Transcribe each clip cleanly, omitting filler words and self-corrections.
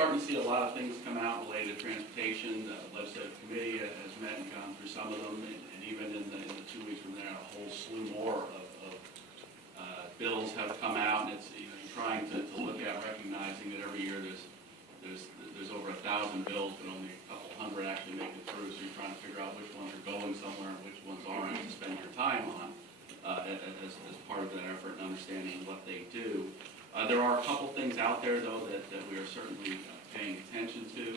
starting to see a lot of things come out related to transportation. The legislative committee has met and gone through some of them, and even in the 2 weeks from there, a whole slew more of bills have come out, and it's, you know, you're trying to look at, recognizing that every year there's over 1,000 bills, but only a couple hundred actually make it through. So you're trying to figure out which ones are going somewhere and which ones aren't to spend your time on as part of that effort and understanding what they do. There are a couple things out there though that we are certainly paying attention to.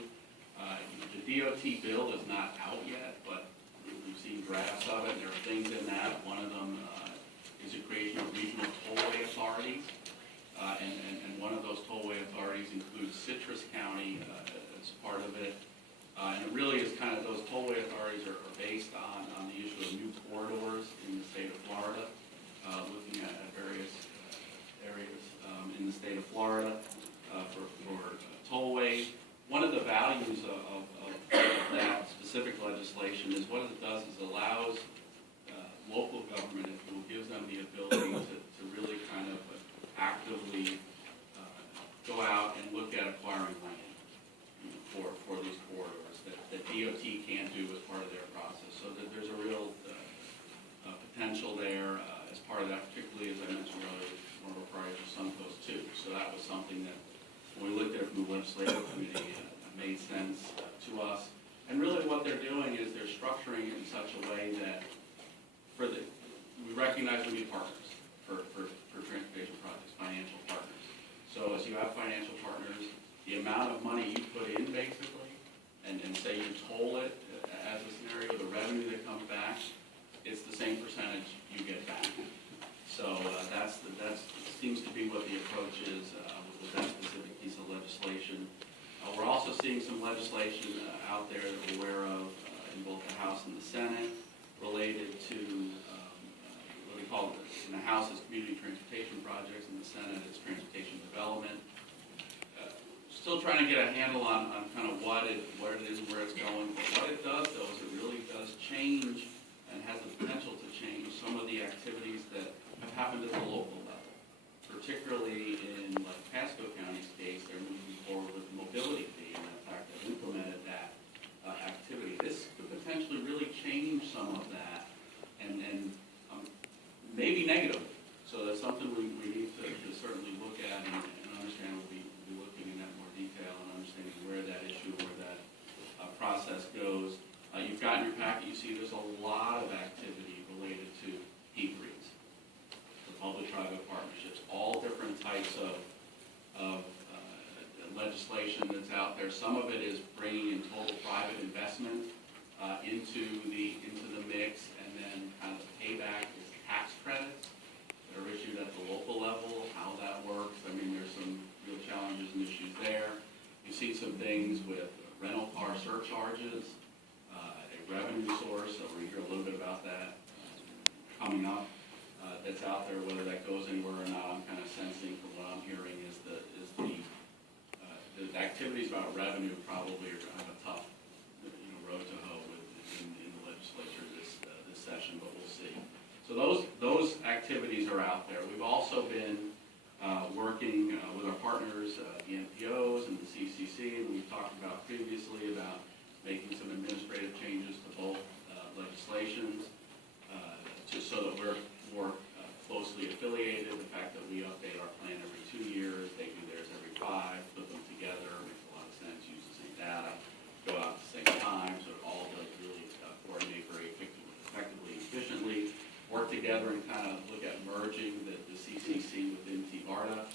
The DOT bill is not out yet, but we've seen drafts of it. There are things in that. One of them is the creation of regional tollway authorities, and one of those tollway authorities includes Citrus County as part of it. And it really is kind of, those tollway authorities are based on the issue of new corridors in the state of Florida, looking at various areas in the state of Florida for tollways. One of the values of that specific legislation is what it does is allows local government, if you will, gives them the ability to really kind of actively go out and look at acquiring land, you know, for these corridors that DOT can't do as part of their process. So that there's a real potential there as part of that, particularly as I mentioned earlier, one of our priorities was Suncoast 2. So that was something that when we looked at it from the legislative committee, made sense to us. And really what they're doing is they're structuring it in such a way that we recognize we need partners for transportation projects, financial partners. So as you have financial partners, the amount of money you put in basically, and say you toll it as a scenario, the revenue that comes back, it's the same percentage you get back. So that seems to be what the approach is with that specific piece of legislation. We're also seeing some legislation out there that we're aware of in both the House and the Senate related to what we call, in the House, is community transportation projects, in the Senate it's transportation development. Still trying to get a handle on kind of what it is and where it's going. But what it does though is it really does change and has the potential to change some of the activities that have happened at the local level. Particularly in like Pasco County's case, they're moving forward with the mobility fee, and in fact they've implemented that activity. This could potentially really change some of that, and maybe negatively. So that's something we need to certainly look at and understand. We'll be looking in that more detail and understanding where that issue, where that process goes. You've got in your packet, you see there's a lot of activity related to P3s, the public-private partnerships, all different types of legislation that's out there. Some of it is bringing in total private investment into the mix, and then kind of the payback is tax credits that are issued at the local level, how that works. I mean, there's some real challenges and issues there. You see some things with rental car surcharges, a revenue source, so we're going to hear a little bit about that coming up. That's out there, whether that goes anywhere or not. I'm kind of sensing from what I'm hearing is the activities about revenue probably are going to have a tough road to hoe in the legislature this session, but we'll see. So those activities are out there. We've also been working with our partners, the NPOs and the CCC, and we've talked about previously about making some administrative changes to both legislations just so that we're more closely affiliated. The fact that we update our plan every 2 years, they do theirs every 5, put them together, makes a lot of sense, use the same data, go out at the same time, so it all does really coordinate very effectively and efficiently, work together and kind of look at merging the CCC within TBARTA